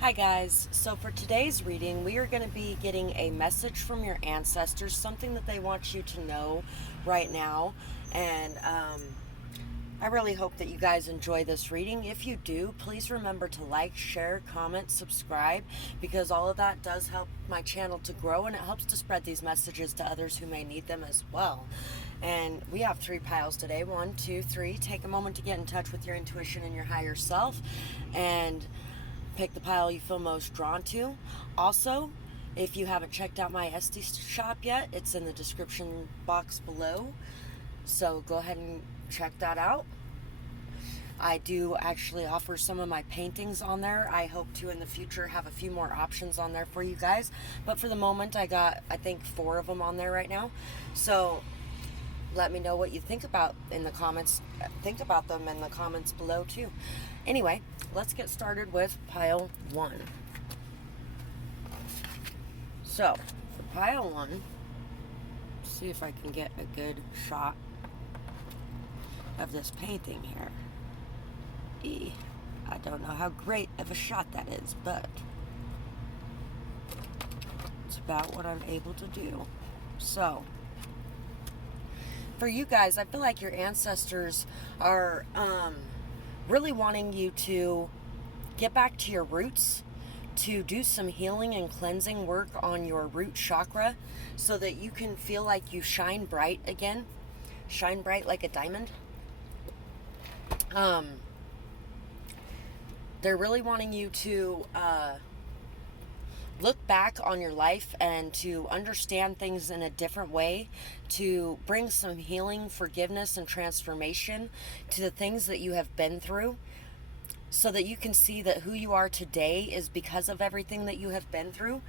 Hi guys, so for today's reading we are going to be getting a message from your ancestors, something that they want you to know right now, and I really hope that you guys enjoy this reading. If you do, please remember to like, share, comment, subscribe, because all of that does help my channel to grow, and it helps to spread these messages to others who may need them as well. And we have 3 piles today. 1, 2, 3. Take a moment to get in touch with your intuition and your higher self, and pick the pile you feel most drawn to. Also, if you haven't checked out my esty shop yet, it's in the description box below, so go ahead and check that out. I do actually offer some of my paintings on there. I hope to in the future have a few more options on there for you guys, but for the moment I got, I think, 4 of them on there right now. So let me know what you think about in the comments. Think about them in the comments below too. Anyway, let's get started with pile 1. So for pile 1, see if I can get a good shot of this painting here. I don't know how great of a shot that is, but it's about what I'm able to do. So for you guys, I feel like your ancestors are really wanting you to get back to your roots, to do some healing and cleansing work on your root chakra so that you can feel like you shine bright again. Shine bright like a diamond. They're really wanting you to look back on your life and to understand things in a different way, to bring some healing, forgiveness, and transformation to the things that you have been through, so that you can see that who you are today is because of everything that you have been through.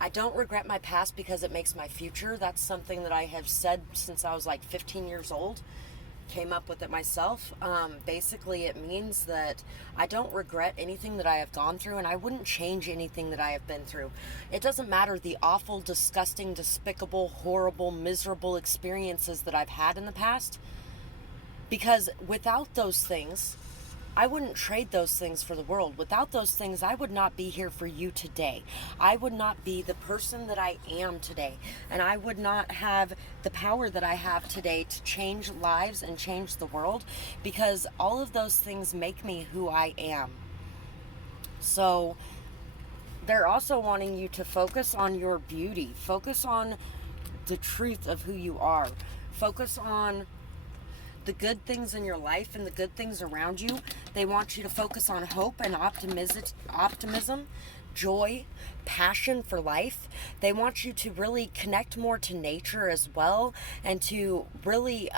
I don't regret my past because it makes my future. That's something that I have said since I was like 15 years old. Came up with it myself. Basically, it means that I don't regret anything that I have gone through, and I wouldn't change anything that I have been through. It doesn't matter the awful, disgusting, despicable, horrible, miserable experiences that I've had in the past, because without those things, I wouldn't trade those things for the world. Without those things, I would not be here for you today. I would not be the person that I am today. And I would not have the power that I have today to change lives and change the world, because all of those things make me who I am. So they're also wanting you to focus on your beauty. Focus on the truth of who you are. Focus on the good things in your life and the good things around you. They want you to focus on hope and optimism, joy, passion for life. They want you to really connect more to nature as well, and to really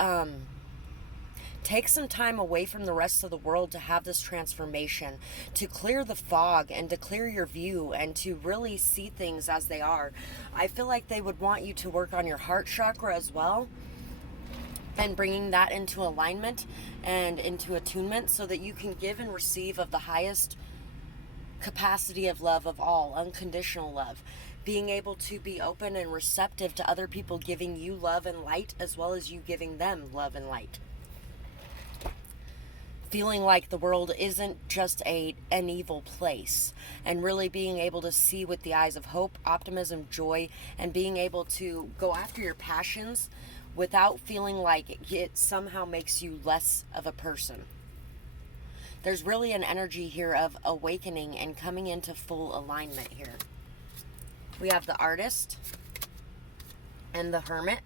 take some time away from the rest of the world to have this transformation, to clear the fog and to clear your view and to really see things as they are. I feel like they would want you to work on your heart chakra as well, and bringing that into alignment and into attunement so that you can give and receive of the highest capacity of love of all, unconditional love. Being able to be open and receptive to other people giving you love and light, as well as you giving them love and light. Feeling like the world isn't just an evil place, and really being able to see with the eyes of hope, optimism, joy, and being able to go after your passions without feeling like it somehow makes you less of a person. There's really an energy here of awakening and coming into full alignment here. We have the Artist and the Hermit.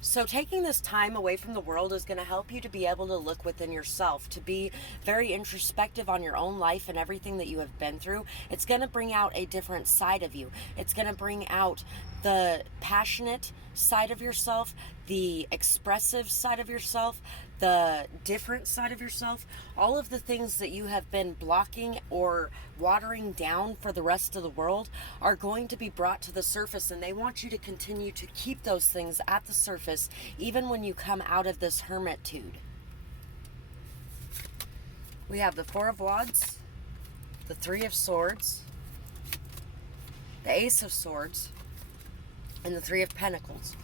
So taking this time away from the world is going to help you to be able to look within yourself, to be very introspective on your own life and everything that you have been through. It's going to bring out a different side of you. It's going to bring out the passionate side of yourself, the expressive side of yourself, the different side of yourself. All of the things that you have been blocking or watering down for the rest of the world are going to be brought to the surface, and they want you to continue to keep those things at the surface even when you come out of this hermitude. We have the Four of Wands, the Three of Swords, the Ace of Swords, and the Three of Pentacles.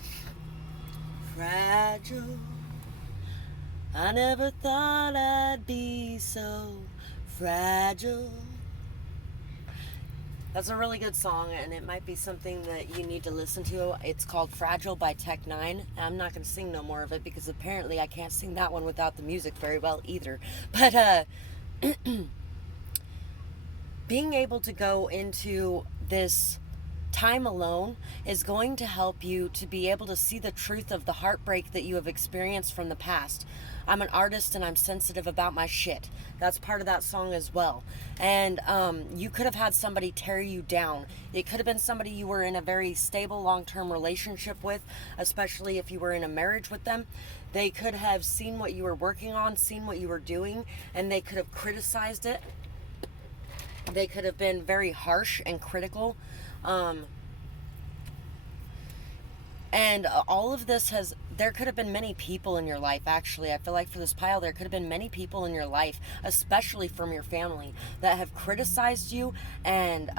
Fragile, I never thought I'd be so fragile. That's a really good song, and it might be something that you need to listen to. It's called Fragile by Tech Nine. I'm not going to sing no more of it because apparently I can't sing that one without the music very well either. But being able to go into this time alone is going to help you to be able to see the truth of the heartbreak that you have experienced from the past. I'm an artist and I'm sensitive about my shit. That's part of that song as well. And you could have had somebody tear you down. It could have been somebody you were in a very stable long-term relationship with, especially if you were in a marriage with them. They could have seen what you were working on, seen what you were doing, and they could have criticized it. They could have been very harsh and critical. And all of this there could have been many people in your life, actually. I feel like for this pile, there could have been many people in your life, especially from your family, that have criticized you and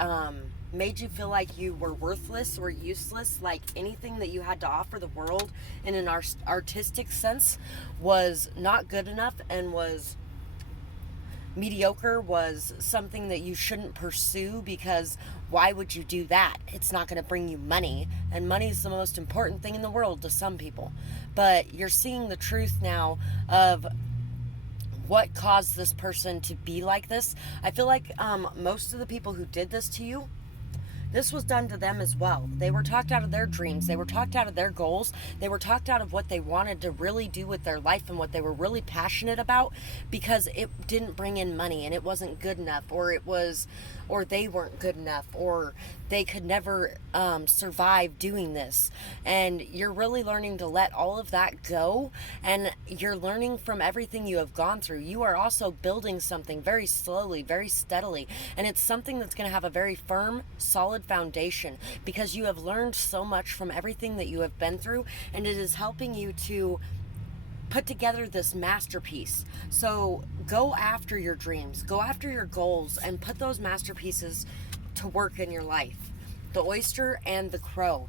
made you feel like you were worthless or useless, like anything that you had to offer the world in an artistic sense was not good enough and was mediocre, was something that you shouldn't pursue, because why would you do that? It's not going to bring you money, and money is the most important thing in the world to some people. But you're seeing the truth now of what caused this person to be like this. I feel like most of the people who did this to you, this was done to them as well. They were talked out of their dreams. They were talked out of their goals. They were talked out of what they wanted to really do with their life and what they were really passionate about, because it didn't bring in money and it wasn't good enough, or they weren't good enough, or they could never survive doing this. And you're really learning to let all of that go, and you're learning from everything you have gone through. You are also building something very slowly, very steadily, and it's something that's going to have a very firm, solid foundation, because you have learned so much from everything that you have been through, and it is helping you to put together this masterpiece. So go after your dreams, go after your goals, and put those masterpieces to work in your life. The oyster and the crow.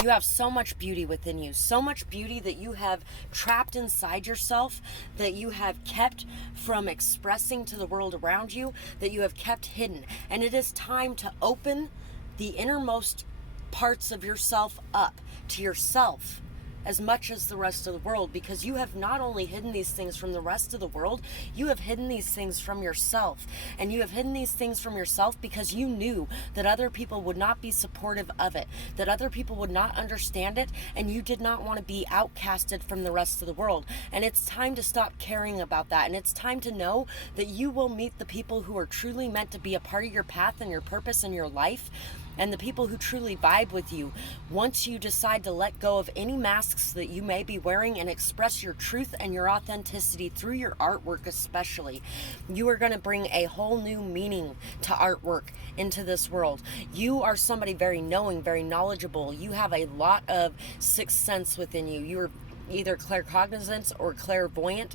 You have so much beauty within you, so much beauty that you have trapped inside yourself, that you have kept from expressing to the world around you, that you have kept hidden. And it is time to open the innermost parts of yourself up to yourself as much as the rest of the world, because you have not only hidden these things from the rest of the world, you have hidden these things from yourself. And you have hidden these things from yourself because you knew that other people would not be supportive of it, that other people would not understand it, and you did not want to be outcasted from the rest of the world. And it's time to stop caring about that, and it's time to know that you will meet the people who are truly meant to be a part of your path and your purpose in your life, and the people who truly vibe with you, once you decide to let go of any masks that you may be wearing and express your truth and your authenticity through your artwork especially. You are going to bring a whole new meaning to artwork into this world. You are somebody very knowing, very knowledgeable. You have a lot of sixth sense within you. You are either claircognizant or clairvoyant.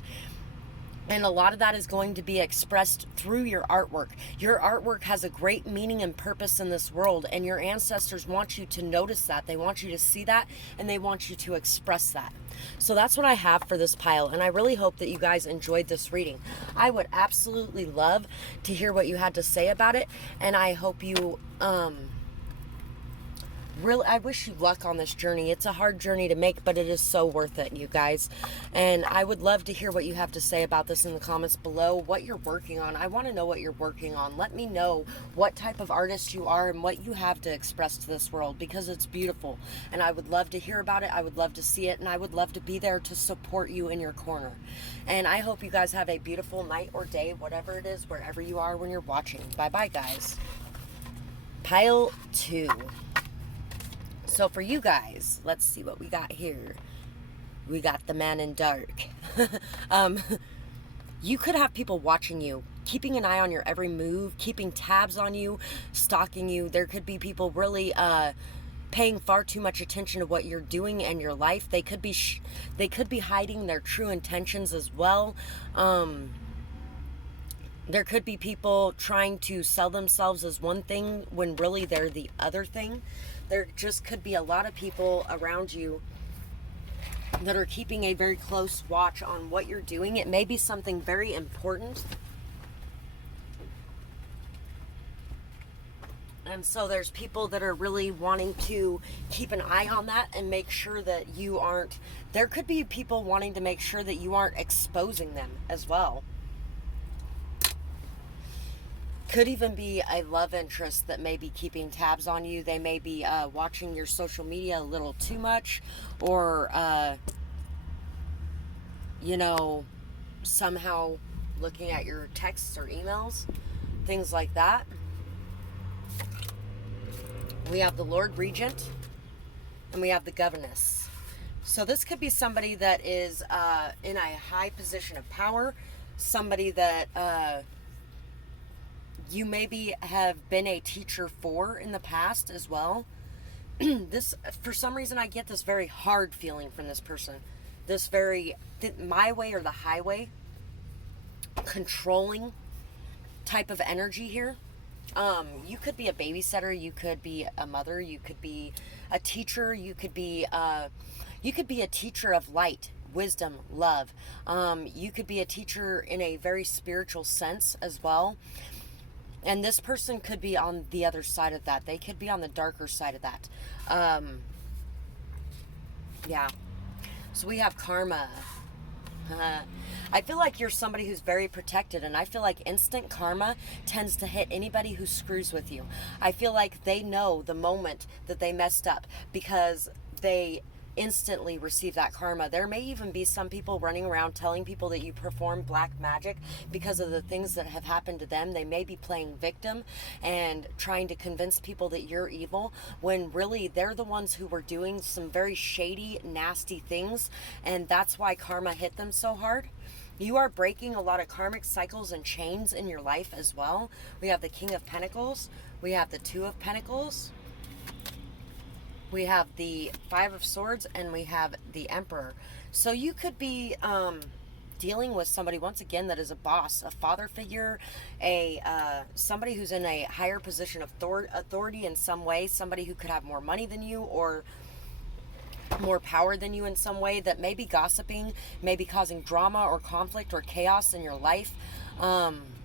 And a lot of that is going to be expressed through your artwork. Your artwork has a great meaning and purpose in this world, and your ancestors want you to notice that. They want you to see that, and they want you to express that. So that's what I have for this pile, and I really hope that you guys enjoyed this reading. I would absolutely love to hear what you had to say about it, and I hope you really, I wish you luck on this journey. It's a hard journey to make, but it is so worth it, you guys. And I would love to hear what you have to say about this in the comments below, what you're working on. I want to know what you're working on. Let me know what type of artist you are and what you have to express to this world, because it's beautiful. And I would love to hear about it. I would love to see it, and I would love to be there to support you in your corner. And I hope you guys have a beautiful night or day, whatever it is, wherever you are when you're watching. Bye-bye, guys. Pile 2. So for you guys, let's see what we got here. We got the man in dark. You could have people watching you, keeping an eye on your every move, keeping tabs on you, stalking you. There could be people really paying far too much attention to what you're doing and your life. They could be hiding their true intentions as well. There could be people trying to sell themselves as one thing when really they're the other thing. There just could be a lot of people around you that are keeping a very close watch on what you're doing. It may be something very important. And so there's people that are really wanting to keep an eye on that and make sure that you aren't, there could be people wanting to make sure that you aren't exposing them as well. Could even be a love interest that may be keeping tabs on you. They may be watching your social media a little too much, or, you know, somehow looking at your texts or emails, things like that. We have the Lord Regent, and we have the Governess. So this could be somebody that is in a high position of power, somebody that you maybe have been a teacher for in the past as well. This, for some reason, I get this very hard feeling from this person. This very, my way or the highway, controlling type of energy here. You could be a babysitter, you could be a mother, you could be a teacher, you could be a teacher of light, wisdom, love. You could be a teacher in a very spiritual sense as well. And this person could be on the other side of that. They could be on the darker side of that. Yeah. So we have karma. I feel like you're somebody who's very protected, and I feel like instant karma tends to hit anybody who screws with you. I feel like they know the moment that they messed up because they instantly receive that karma. There may even be some people running around telling people that you perform black magic because of the things that have happened to them. They may be playing victim and trying to convince people that you're evil, when really they're the ones who were doing some very shady, nasty things, and that's why karma hit them so hard. You are breaking a lot of karmic cycles and chains in your life as well. We have the King of Pentacles. We have the Two of Pentacles. We have the Five of Swords, and we have the Emperor. So you could be dealing with somebody, once again, that is a boss, a father figure, somebody who's in a higher position of authority in some way, somebody who could have more money than you or more power than you in some way, that may be gossiping, may be causing drama or conflict or chaos in your life.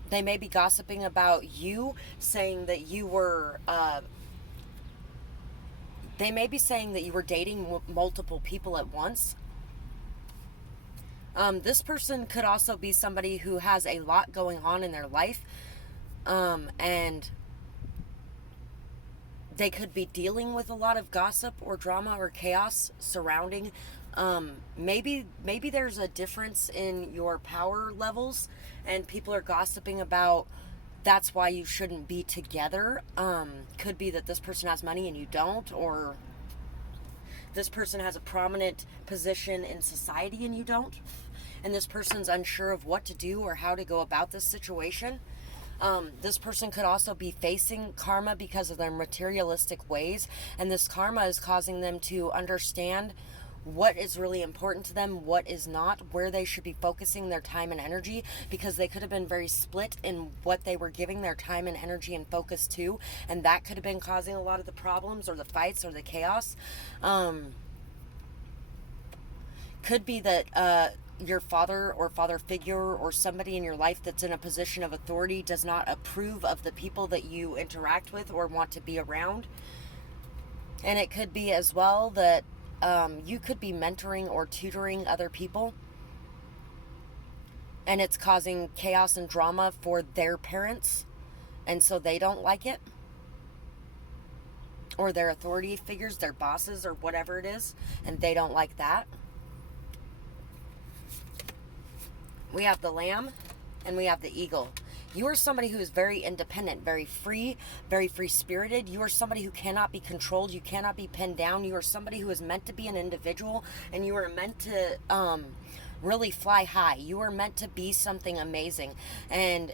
They may be gossiping about you, saying that you were... They may be saying that you were dating multiple people at once. This person could also be somebody who has a lot going on in their life. And they could be dealing with a lot of gossip or drama or chaos surrounding. Maybe there's a difference in your power levels, and people are gossiping about that's why you shouldn't be together. Could be that this person has money and you don't, or this person has a prominent position in society and you don't, and this person's unsure of what to do or how to go about this situation. This person could also be facing karma because of their materialistic ways, and this karma is causing them to understand what is really important to them, what is not, where they should be focusing their time and energy, because they could have been very split in what they were giving their time and energy and focus to, and that could have been causing a lot of the problems or the fights or the chaos. Could be that your father or father figure or somebody in your life that's in a position of authority does not approve of the people that you interact with or want to be around. And it could be as well that you could be mentoring or tutoring other people, and it's causing chaos and drama for their parents, and so they don't like it, or their authority figures, their bosses or whatever it is, and they don't like that. We have the Lamb, and we have the Eagle. You are somebody who is very independent, very free-spirited. You are somebody who cannot be controlled. You cannot be pinned down. You are somebody who is meant to be an individual, and you are meant to really fly high. You are meant to be something amazing. And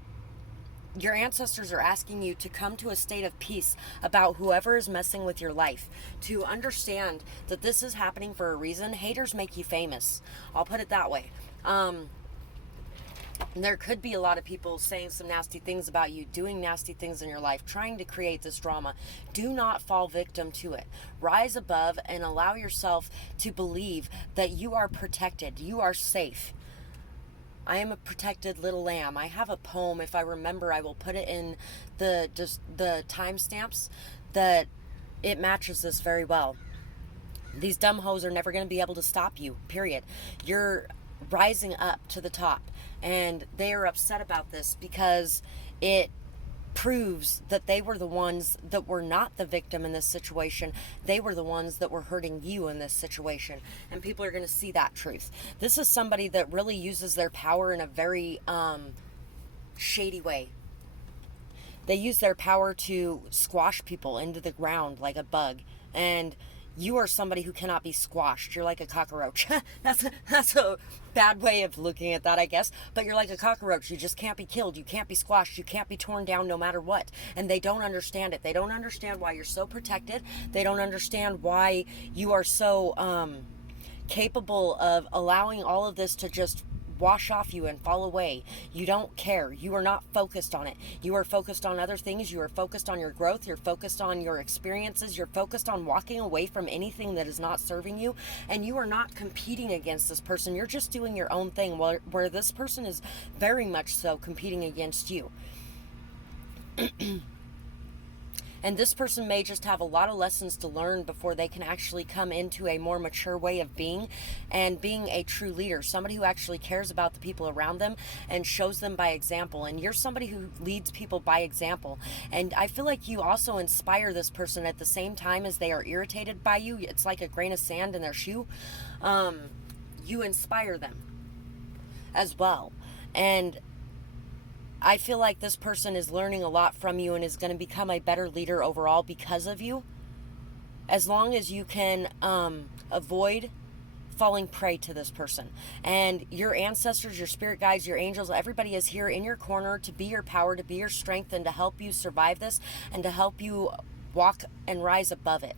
your ancestors are asking you to come to a state of peace about whoever is messing with your life, to understand that this is happening for a reason. Haters make you famous. I'll put it that way. There could be a lot of people saying some nasty things about you, doing nasty things in your life, trying to create this drama. Do not fall victim to it. Rise above and allow yourself to believe that you are protected, you are safe. I am a protected little lamb. I have a poem. If I remember, I will put it in the timestamps that it matches this very well. These dumb hoes are never going to be able to stop you, period. You're rising up to the top, and they are upset about this because it proves that they were the ones that were not the victim in this situation. They were the ones that were hurting you in this situation, and people are going to see that truth. This is somebody that really uses their power in a very shady way. They use their power to squash people into the ground like a bug, and you are somebody who cannot be squashed. You're like a cockroach. That's a bad way of looking at that, I guess. But you're like a cockroach. You just can't be killed. You can't be squashed. You can't be torn down no matter what. And they don't understand it. They don't understand why you're so protected. They don't understand why you are so capable of allowing all of this to just wash off you and fall away. You don't care. You are not focused on it. You are focused on other things. You are focused on your growth. You're focused on your experiences. You're focused on walking away from anything that is not serving you. And you are not competing against this person. You're just doing your own thing, where this person is very much so competing against you. And this person may just have a lot of lessons to learn before they can actually come into a more mature way of being and being a true leader. Somebody who actually cares about the people around them and shows them by example. And you're somebody who leads people by example. And I feel like you also inspire this person at the same time as they are irritated by you. It's like a grain of sand in their shoe. You inspire them as well. And I feel like this person is learning a lot from you and is going to become a better leader overall because of you. As long as you can avoid falling prey to this person. And your ancestors, your spirit guides, your angels, everybody is here in your corner to be your power, to be your strength, and to help you survive this and to help you walk and rise above it.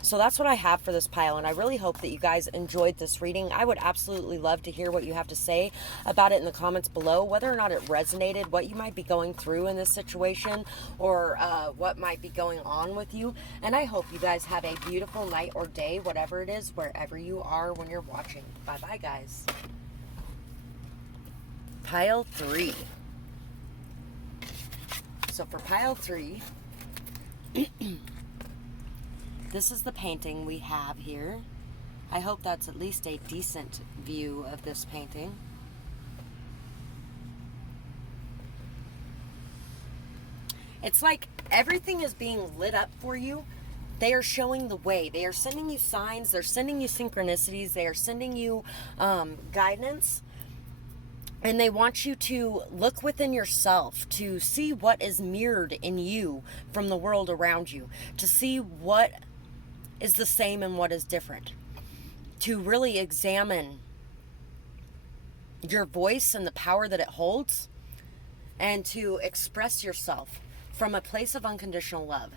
So that's what I have for this pile, and I really hope that you guys enjoyed this reading. I would absolutely love to hear what you have to say about it in the comments below, whether or not it resonated, what you might be going through in this situation, or what might be going on with you. And I hope you guys have a beautiful night or day, whatever it is, wherever you are when you're watching. Bye-bye, guys. Pile 3. So for pile 3... this is the painting we have here. I hope that's at least a decent view of this painting. It's like everything is being lit up for you. They are showing the way. They are sending you signs. They're sending you synchronicities. They are sending you guidance. And they want you to look within yourself to see what is mirrored in you from the world around you. To see what is the same and what is different. To really examine your voice and the power that it holds, and to express yourself from a place of unconditional love.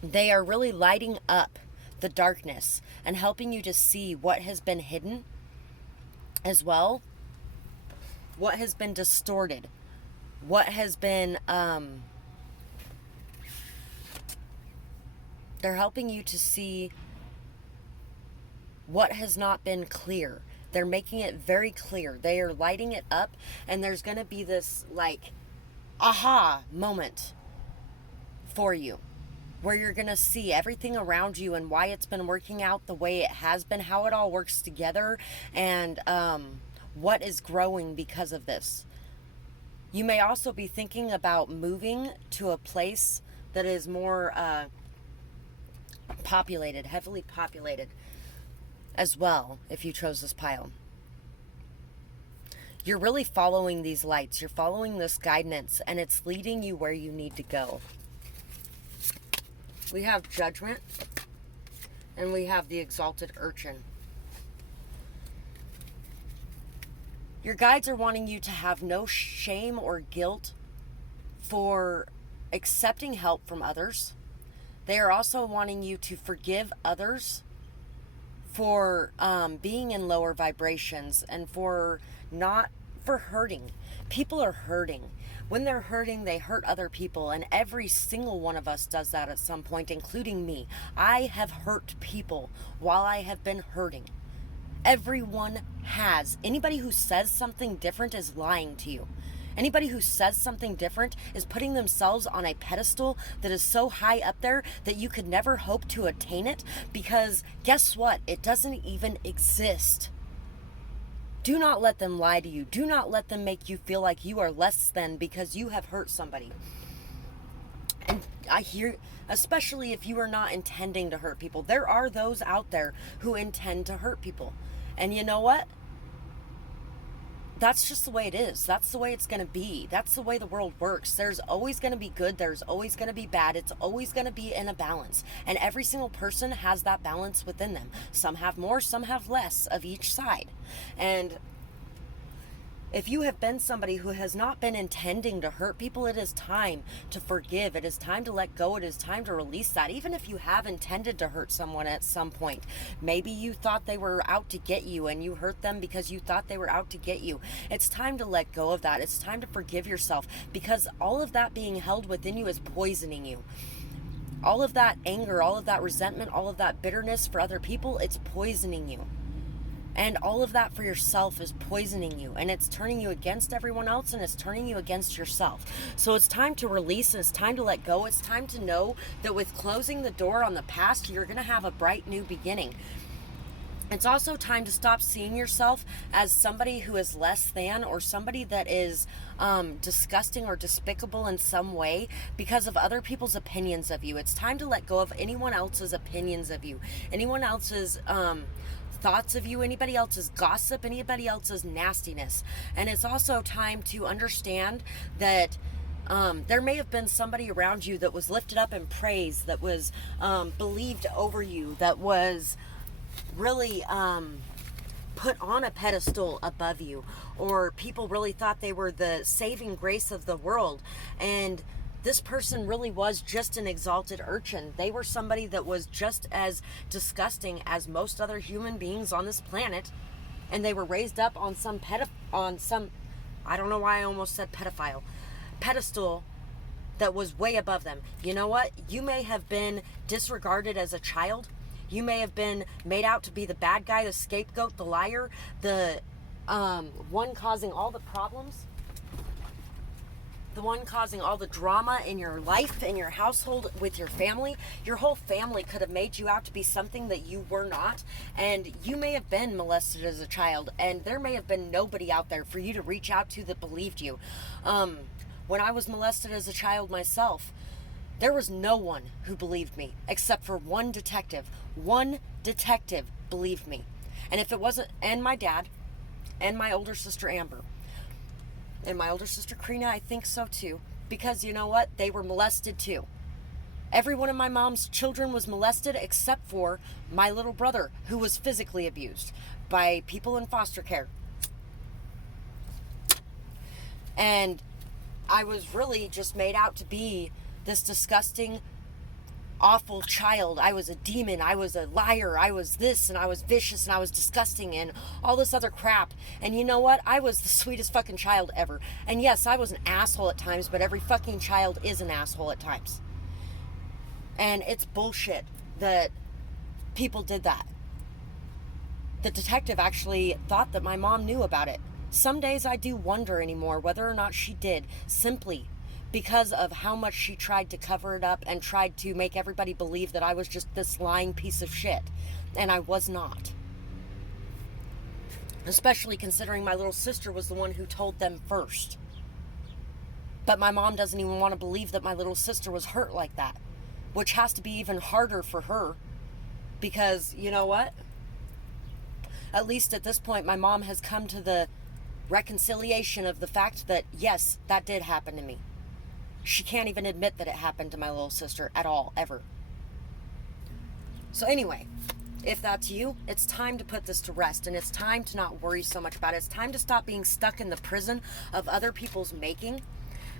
They are really lighting up the darkness and helping you to see what has been hidden as well, what has been distorted, what has been they're helping you to see what has not been clear. They're making it very clear. They are lighting it up, and there's going to be this, like, aha moment for you, where you're going to see everything around you and why it's been working out the way it has been, how it all works together, and what is growing because of this. You may also be thinking about moving to a place that is more populated, heavily populated as well, if you chose this pile. You're really following these lights. You're following this guidance, and it's leading you where you need to go. We have Judgment, and we have the Exalted Urchin. Your guides are wanting you to have no shame or guilt for accepting help from others. They are also wanting you to forgive others for being in lower vibrations and for hurting. People are hurting. When they're hurting, they hurt other people, and every single one of us does that at some point, including me. I have hurt people while I have been hurting. Every one Anybody who says something different is lying to you. Anybody who says something different is putting themselves on a pedestal that is so high up there that you could never hope to attain it, because guess what? It doesn't even exist. Do not let them lie to you. Do not let them make you feel like you are less than because you have hurt somebody. And I hear, especially if you are not intending to hurt people, there are those out there who intend to hurt people. And you know what? That's just the way it is. That's the way it's going to be. That's the way the world works. There's always going to be good. There's always going to be bad. It's always going to be in a balance. And every single person has that balance within them. Some have more, some have less of each side. And if you have been somebody who has not been intending to hurt people, it is time to forgive. It is time to let go. It is time to release that. Even if you have intended to hurt someone at some point, maybe you thought they were out to get you and you hurt them because you thought they were out to get you. It's time to let go of that. It's time to forgive yourself, because all of that being held within you is poisoning you. All of that anger, all of that resentment, all of that bitterness for other people, it's poisoning you. And all of that for yourself is poisoning you, and it's turning you against everyone else, and it's turning you against yourself. So it's time to release, and it's time to let go. It's time to know that with closing the door on the past, you're going to have a bright new beginning. It's also time to stop seeing yourself as somebody who is less than, or somebody that is disgusting or despicable in some way because of other people's opinions of you. It's time to let go of anyone else's opinions of you, anyone else's thoughts of you, anybody else's gossip, anybody else's nastiness. And it's also time to understand that there may have been somebody around you that was lifted up in praise, that was believed over you, that was really put on a pedestal above you, or people really thought they were the saving grace of the world, and this person really was just an exalted urchin. They were somebody that was just as disgusting as most other human beings on this planet, and they were raised up on some I don't know why I almost said pedophile, pedestal that was way above them. You know what? You may have been disregarded as a child. You may have been made out to be the bad guy, the scapegoat, the liar, the one causing all the problems, the one causing all the drama in your life, in your household, with your family. Your whole family could have made you out to be something that you were not. And you may have been molested as a child, and there may have been nobody out there for you to reach out to that believed you. When I was molested as a child myself, there was no one who believed me except for one detective. One detective believed me. And if it wasn't, and my dad, and my older sister Amber, and my older sister Karina, I think so too. Because you know what? They were molested too. Every one of my mom's children was molested except for my little brother, who was physically abused by people in foster care. And I was really just made out to be this disgusting, awful child. I was a demon. I was a liar. I was this, and I was vicious, and I was disgusting, and all this other crap. And you know what? I was the sweetest fucking child ever. And yes, I was an asshole at times, but every fucking child is an asshole at times. And it's bullshit that people did that. The detective actually thought that my mom knew about it. Some days I do wonder anymore whether or not she did, simply because of how much she tried to cover it up and tried to make everybody believe that I was just this lying piece of shit. And I was not. Especially considering my little sister was the one who told them first. But my mom doesn't even want to believe that my little sister was hurt like that, which has to be even harder for her, because you know what? At least at this point, my mom has come to the reconciliation of the fact that, yes, that did happen to me. She can't even admit that it happened to my little sister at all, ever. So anyway, if that's you, it's time to put this to rest, and it's time to not worry so much about it. It's time to stop being stuck in the prison of other people's making.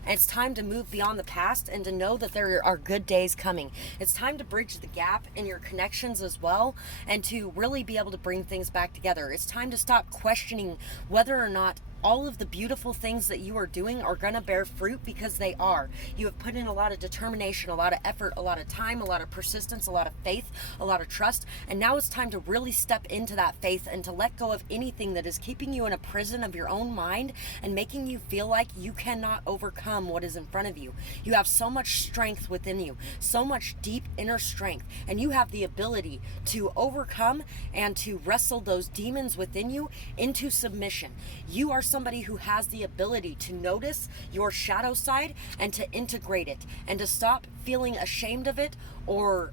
And it's time to move beyond the past and to know that there are good days coming. It's time to bridge the gap in your connections as well, and to really be able to bring things back together. It's time to stop questioning whether or not all of the beautiful things that you are doing are going to bear fruit, because they are. You have put in a lot of determination, a lot of effort, a lot of time, a lot of persistence, a lot of faith, a lot of trust. And now it's time to really step into that faith and to let go of anything that is keeping you in a prison of your own mind and making you feel like you cannot overcome what is in front of you. You have so much strength within you, so much deep inner strength, and you have the ability to overcome and to wrestle those demons within you into submission. You are somebody who has the ability to notice your shadow side and to integrate it, and to stop feeling ashamed of it or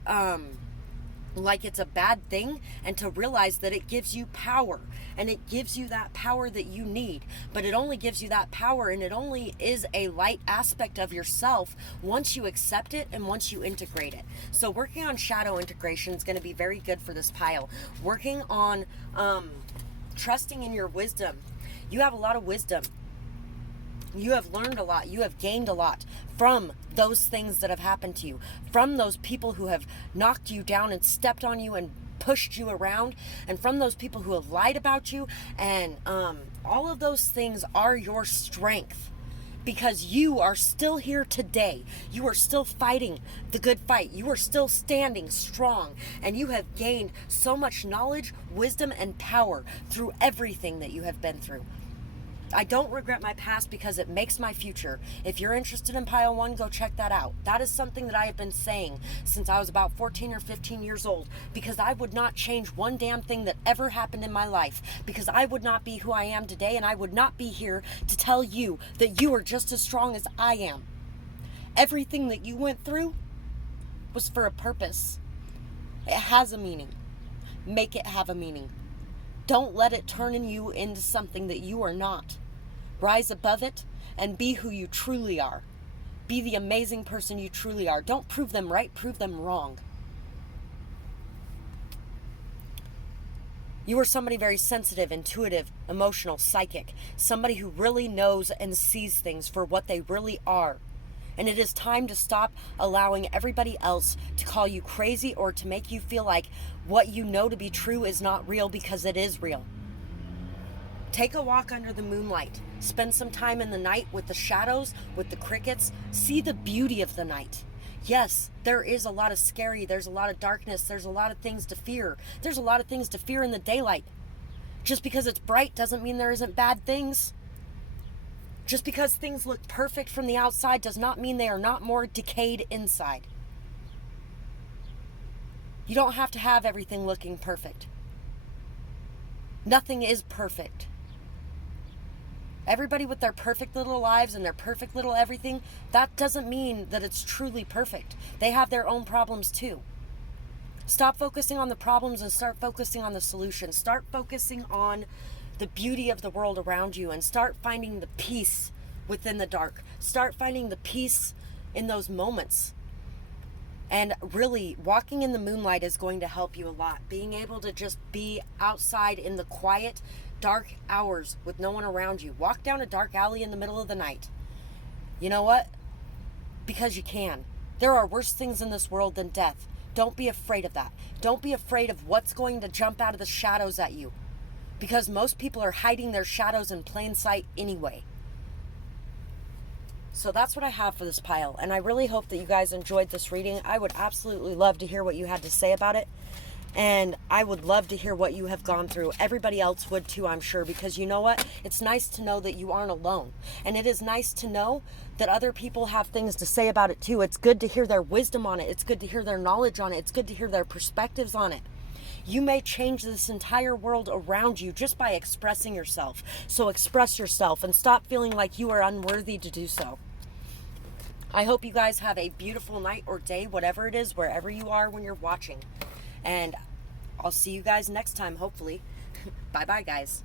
like it's a bad thing, and to realize that it gives you power, and it gives you that power that you need. But it only gives you that power, and it only is a light aspect of yourself once you accept it and once you integrate it. So working on shadow integration is going to be very good for this pile. Working on trusting in your wisdom. You have a lot of wisdom. You have learned a lot. You have gained a lot from those things that have happened to you, from those people who have knocked you down and stepped on you and pushed you around, and from those people who have lied about you. And all of those things are your strength, because you are still here today. You are still fighting the good fight. You are still standing strong, and you have gained so much knowledge, wisdom, and power through everything that you have been through. I don't regret my past because it makes my future. If you're interested in pile 1, go check that out. That is something that I have been saying since I was about 14 or 15 years old, because I would not change one damn thing that ever happened in my life, because I would not be who I am today, and I would not be here to tell you that you are just as strong as I am. Everything that you went through was for a purpose. It has a meaning. Make it have a meaning. Don't let it turn you into something that you are not. Rise above it and be who you truly are. Be the amazing person you truly are. Don't prove them right, prove them wrong. You are somebody very sensitive, intuitive, emotional, psychic. Somebody who really knows and sees things for what they really are. And it is time to stop allowing everybody else to call you crazy or to make you feel like what you know to be true is not real, because it is real. Take a walk under the moonlight. Spend some time in the night with the shadows, with the crickets. See the beauty of the night. Yes, there is a lot of scary. There's a lot of darkness. There's a lot of things to fear. There's a lot of things to fear in the daylight. Just because it's bright doesn't mean there isn't bad things. Just because things look perfect from the outside does not mean they are not more decayed inside. You don't have to have everything looking perfect. Nothing is perfect. Everybody with their perfect little lives and their perfect little everything, that doesn't mean that it's truly perfect. They have their own problems too. Stop focusing on the problems and start focusing on the solutions. Start focusing on the beauty of the world around you, and start finding the peace within the dark. Start finding the peace in those moments. And really, walking in the moonlight is going to help you a lot. Being able to just be outside in the quiet, dark hours with no one around you. Walk down a dark alley in the middle of the night. You know what? Because you can. There are worse things in this world than death. Don't be afraid of that. Don't be afraid of what's going to jump out of the shadows at you, because most people are hiding their shadows in plain sight anyway. So that's what I have for this pile, and I really hope that you guys enjoyed this reading. I would absolutely love to hear what you had to say about it, and I would love to hear what you have gone through. Everybody else would too, I'm sure, because you know what? It's nice to know that you aren't alone, and it is nice to know that other people have things to say about it too. It's good to hear their wisdom on it. It's good to hear their knowledge on it. It's good to hear their perspectives on it. You may change this entire world around you just by expressing yourself. So express yourself and stop feeling like you are unworthy to do so. I hope you guys have a beautiful night or day, whatever it is, wherever you are when you're watching. And I'll see you guys next time, hopefully. Bye-bye, guys.